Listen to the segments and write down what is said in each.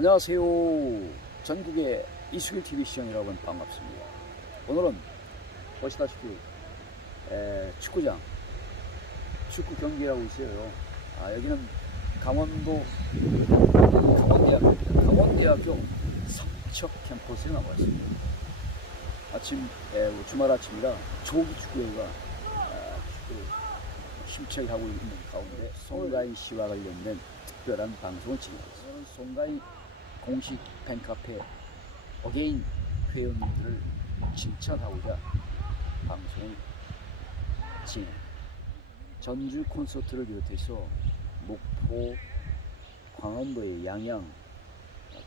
안녕하세요. 전국의 이수길 TV 시청 여러분 반갑습니다. 오늘은 보시다시피 에, 축구장 축구 경기라고 있어요. 아, 여기는 강원도 강원대학교입니다. 강원대학교 삼척 캠퍼스에 나와 있습니다. 아침 에, 주말 아침이라 조기 축구회가 아, 축구를 힘차게 하고 있는 가운데 송가인 씨와 관련된 특별한 방송을 진행했습니다. 송가인 공식 팬카페 어게인 회원님들을 칭찬하고자 방송을 진행. 전주 콘서트를 비롯해서 목포, 광안도의 양양,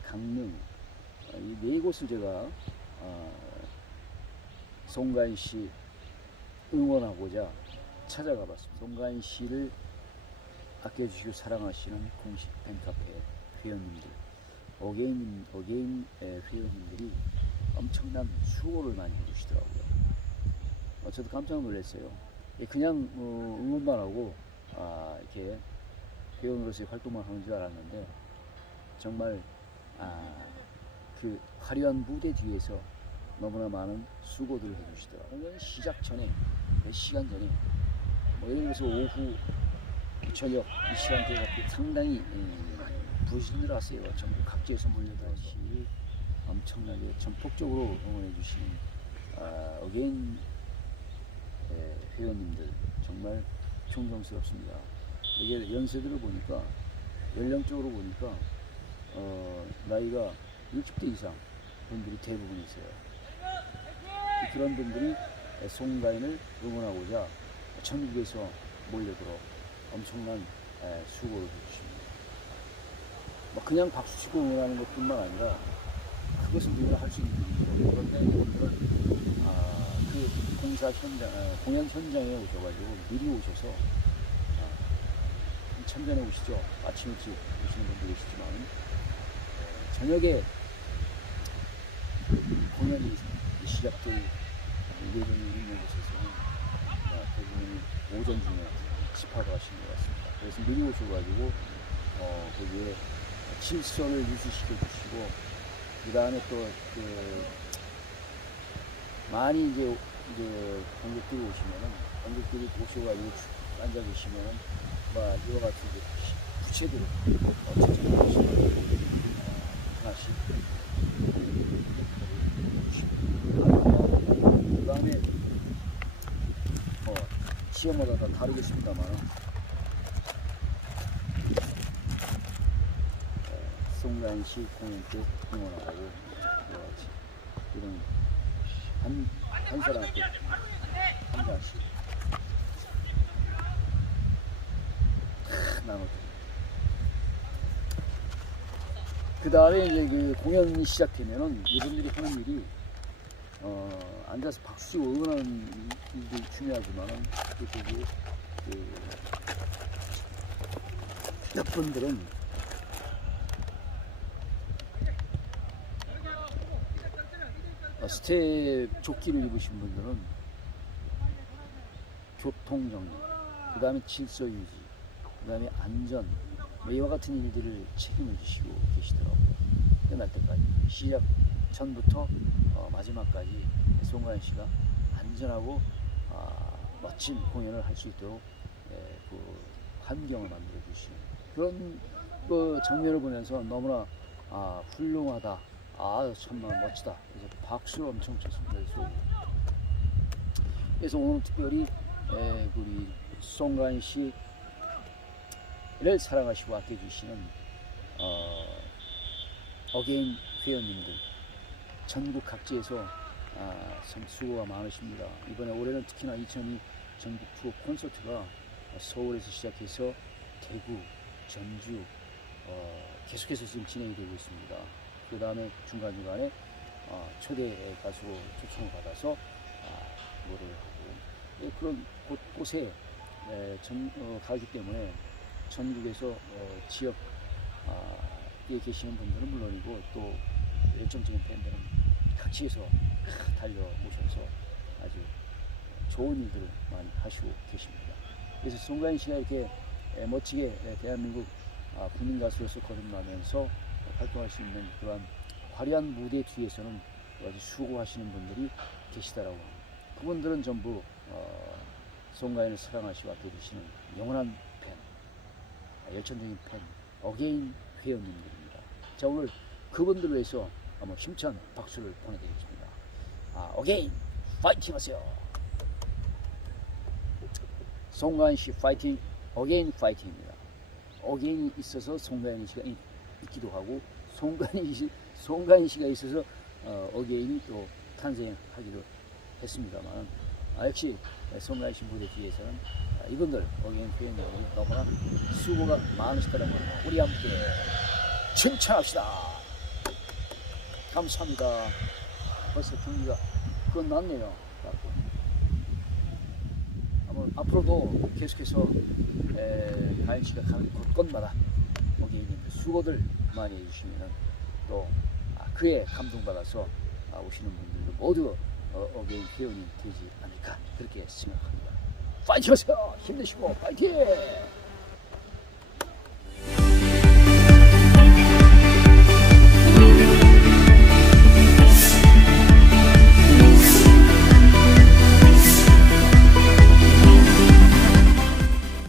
강릉 이 네 곳을 제가 어, 송가인 씨 응원하고자 찾아가 봤습니다. 송가인 씨를 아껴주시고 사랑하시는 공식 팬카페 회원님들, 어게인, 어게인 의 회원님들이 엄청난 수고를 많이 해주시더라고요. 어, 저도 깜짝 놀랐어요. 예, 그냥 어, 응원만 하고 아, 이렇게 회원으로서의 활동만 하는 줄 알았는데 정말 아, 그 화려한 무대 뒤에서 너무나 많은 수고들을 해주시더라고요. 시작 전에 몇 시간 전에 뭐 예를 들어서 오후 저녁 이 시간대가 상당히 예, 부실을 하세요. 전국 각지에서 몰려들어시 엄청나게 전폭적으로 응원해 주시는 아, 어게인 예, 회원님들 정말 존경스럽습니다. 이게 연세들을 보니까 연령적으로 보니까 어, 나이가 60대 이상 분들이 대부분이세요. 그런 분들이 송가인을 응원하고자 전국에서 몰려들어 엄청난 에, 수고를 해주십니다. 뭐 그냥 박수치고 응원하는 것뿐만 아니라 그것은 누구나 할 수 있는. 그런데 오늘은 아, 그 공사 현장, 아, 공연 현장에 오셔가지고 미리 오셔서 아, 천전에 오시죠. 아침 일찍 오시는 분도 계시지만 에, 저녁에 공연이 시작될 예정이 있는 곳에서 아, 대부분이 오전 중에 집합을 하시는 것 같습니다. 그래서 미리 오셔가지고 어, 거기에 질서를 유지시켜 주시고 그 다음에 또그 많이 이제 이제 관객들이 오시면은 관객들이 오셔가지고 앉아 계시면은 막 이와 같은 이제 부채들을 어쨌든 하나씩 그 다음에 뭐 시험마다 다 다르겠습니다만 송가인시 공연 때 응원하고 여러 가지 이런 한, 한 사람한테 한 잔씩 나눠드립니다. 그 다음에 이제 그 공연이 시작되면은 이분들이 하는 일이 어, 앉아서 박수 치고 응원하는 일도 중요하지만은 또 거기 그몇 분들은 스텝 조끼를 입으신 분들은 교통 정리, 그 다음에 질서 유지, 그 다음에 안전, 뭐 이와 같은 일들을 책임을 지시고 계시더라고요. 끝날 때까지. 시작 전부터 어, 마지막까지 송가인 씨가 안전하고 아, 멋진 공연을 할 수 있도록 예, 그 환경을 만들어 주시는 그런 그 장면을 보면서 너무나 아, 훌륭하다. 아, 정말 멋지다. 그래서 박수를 엄청 쳤습니다. 그래서, 그래서 오늘 특별히 에, 우리 송가인 씨를 사랑하시고 아껴주시는 어, 어게인 회원님들 전국 각지에서 아, 참 수고가 많으십니다. 이번에 올해는 특히나 2002 전국 투어 콘서트가 서울에서 시작해서 대구, 전주 어, 계속해서 지금 진행이 되고 있습니다. 그 다음에 중간중간에 어, 초대 가수로 초청을 받아서 아, 노래를 하고 예, 그런 곳곳에 에, 전, 어, 가기 때문에 전국에서 어, 지역 아, 에 계시는 분들은 물론이고 또 열정적인 팬들은 각지에서 달려오셔서 아주 좋은 일들을 많이 하시고 계십니다. 그래서 송가인 씨가 이렇게 에, 멋지게 에, 대한민국 아, 국민 가수로서 거듭나면서 활동할 수 있는 그러한 화려한 무대 뒤에서는 아주 수고하시는 분들이 계시더라고요. 그분들은 전부 어, 송가인을 사랑하시고 아껴주시는 영원한 팬, 아, 열정적인 팬, 어게인 회원님들입니다. 자 오늘 그분들 위해서 한번 힘찬 박수를 보내드리겠습니다. 아, 어게인 파이팅 하세요. 송가인 씨 파이팅, 어게인 파이팅입니다. 어게인이 있어서 송가인 씨가 있- 있기도 하고 송가인 씨가 있어서 어, 어게인이 또 탄생하기도 했습니다만 아, 역시 씨 무대 뒤에서는 아, 이분들 어게인 표현력이 너무나 수고가 많으시다는 걸 우리 함께 칭찬합시다. 감사합니다. 벌써 경기가 끝났네요. 앞으로도 계속해서 에, 다인 씨가 가는 곳곳마다 어게인님들 수고들 많이 해주시면은 또 아, 그에 감동받아서 아, 오시는 분들도 모두 어, 어게인 회원이 되지 않을까 그렇게 생각합니다. 파이팅 하세요! 힘내시고 파이팅!